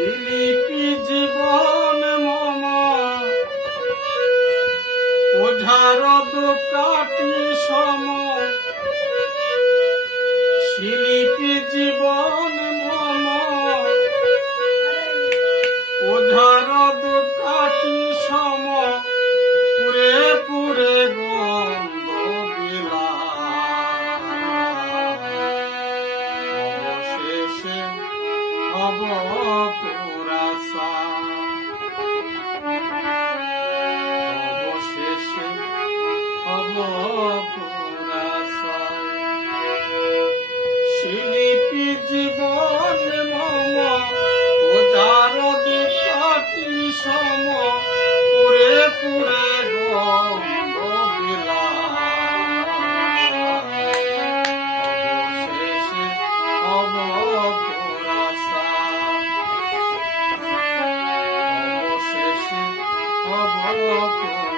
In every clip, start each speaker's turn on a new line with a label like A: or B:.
A: শিল্পী জীবন মম। ওঝার কাটি সম। হব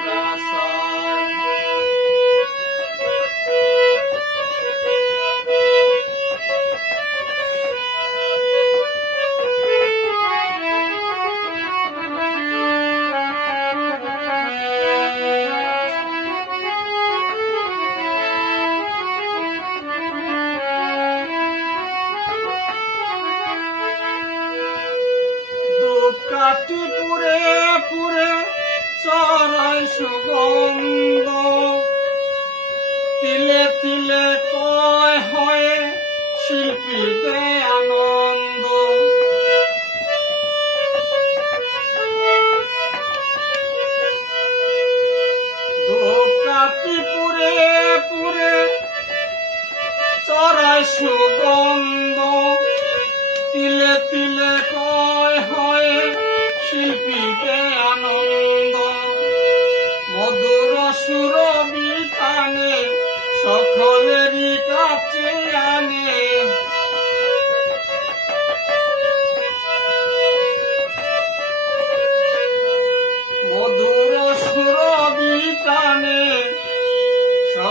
A: সুগন্ধ। তিলে তিলে কয় হয়ে শিল্পী দে আনন্দ। দুকাটি পুরে পুরে চড়াই সুগন্ধ। তিলে তিলে কয় হয় শিল্পীতে আনন্দ।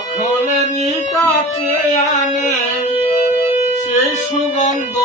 A: সকলেরই কাছে আনে সেই সুগন্ধ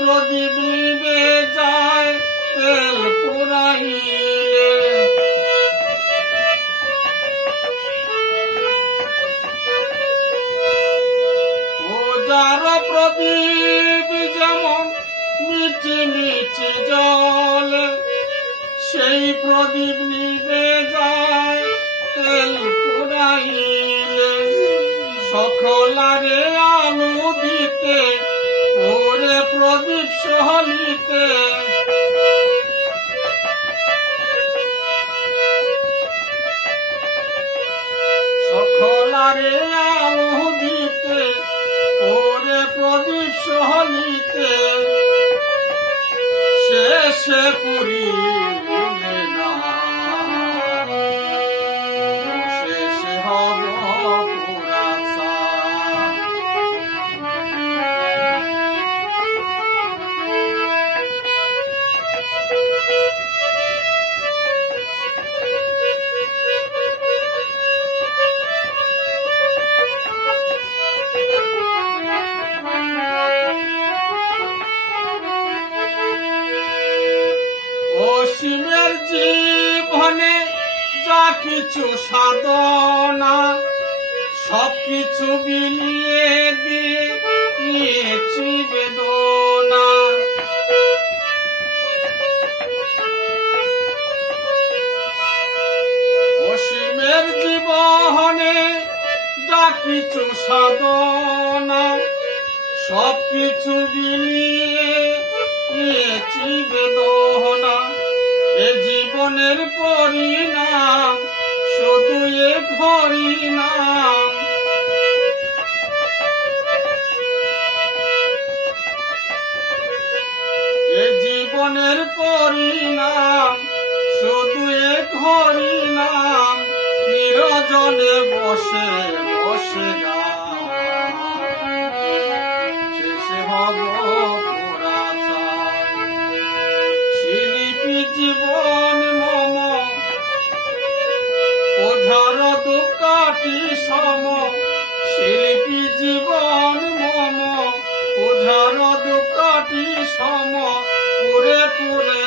A: প্রদীপ নিবে যায় তেল পুরাইলে। পূজার প্রদীপ যেমন মিটি মিটি জলে সেই প্রদীপ নিবে যায় তেল পুরাইলে। সকলারে আলু দিতে ওরে প্রদীপ সহলিতে সকলারে আলো দিতে ওরে প্রদীপ সহলিতে শেষে পুরী জীবনে যা কিছু সাধনা সব কিছু বিলিয়ে দিয়ে নিয়েছি বেদনা। অসীমের জীবনে যা কিছু সাধনা সব কিছু বিলিয়ে নিয়েছি বেদনা। এ জীবনের পরিণাম, শুধু এক হরিনাম এ জীবনের পরিণাম, শুধু এক হরিনাম নির ভজনে বসে বসে গান। শেষে হব সম পুরে পুরে